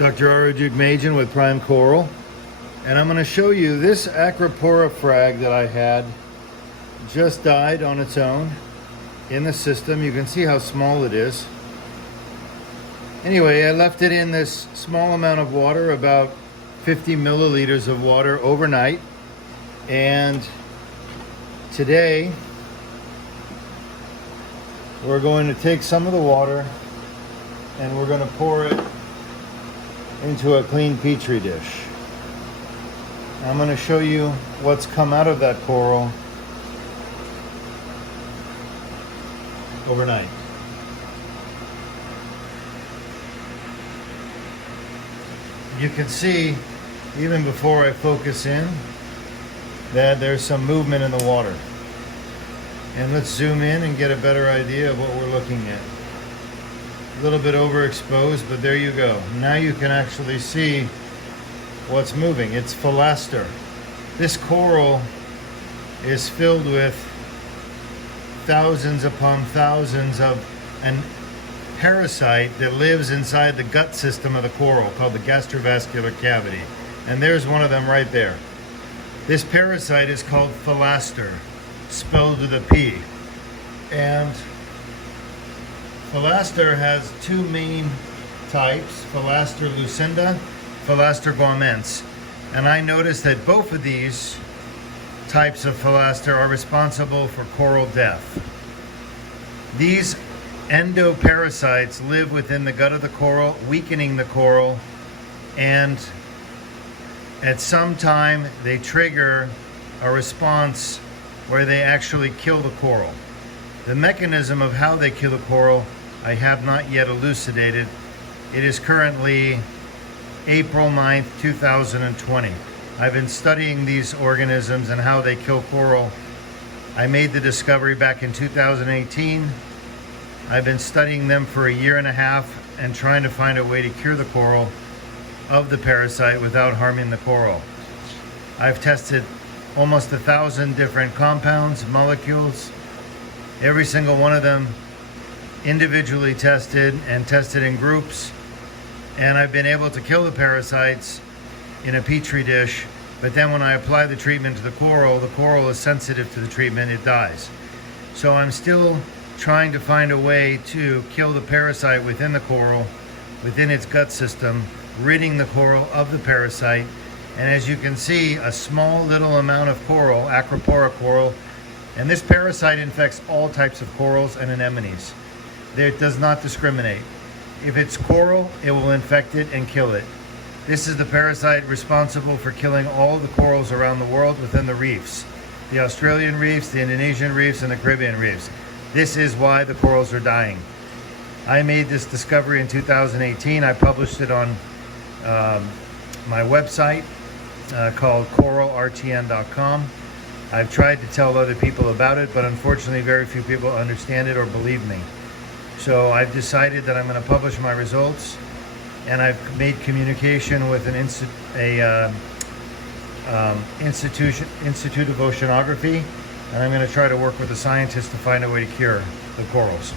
Dr. Arujugmajan with Prime Coral, and I'm going to show you this acropora frag that I had just died on its own in the system. You can see how small it is. Anyway, I left it in this small amount of water, about 50 milliliters of water overnight, and today we're going to take some of the water and we're going to pour it into a clean petri dish. I'm going to show you what's come out of that coral overnight. You can see, even before I focus in, that there's some movement in the water. And let's zoom in and get a better idea of what we're looking at. A little bit overexposed, but there you go. Now you can actually see what's moving. It's Philaster. This coral is filled with thousands upon thousands of an parasite that lives inside the gut system of the coral, called the gastrovascular cavity. And there's one of them right there. This parasite is called Philaster, spelled with a P. And Philaster has two main types, Philaster lucinda, Philaster guamense. And I noticed that both of these types of Philaster are responsible for coral death. These endoparasites live within the gut of the coral, weakening the coral, and at some time they trigger a response where they actually kill the coral. The mechanism of how they kill the coral I have not yet elucidated. It is currently April 9th, 2020. I've been studying these organisms and how they kill coral. I made the discovery back in 2018. I've been studying them for a year and a half and trying to find a way to cure the coral of the parasite without harming the coral. I've tested almost 1,000 different compounds, molecules, every single one of them individually tested and tested in groups, and I've been able to kill the parasites in a petri dish, but then when I apply the treatment to the coral is sensitive to the treatment, it dies. So I'm still trying to find a way to kill the parasite within the coral, within its gut system, ridding the coral of the parasite. And as you can see, a small little amount of coral, acropora coral, and this parasite infects all types of corals and anemones. It does not discriminate. If it's coral, it will infect it and kill it. This is the parasite responsible for killing all the corals around the world within the reefs. The Australian reefs, the Indonesian reefs, and the Caribbean reefs. This is why the corals are dying. I made this discovery in 2018. I published it on my website called coralrtn.com. I've tried to tell other people about it, but unfortunately very few people understand it or believe me. So I've decided that I'm going to publish my results, and I've made communication with an Institute of Oceanography, and I'm going to try to work with the scientists to find a way to cure the corals.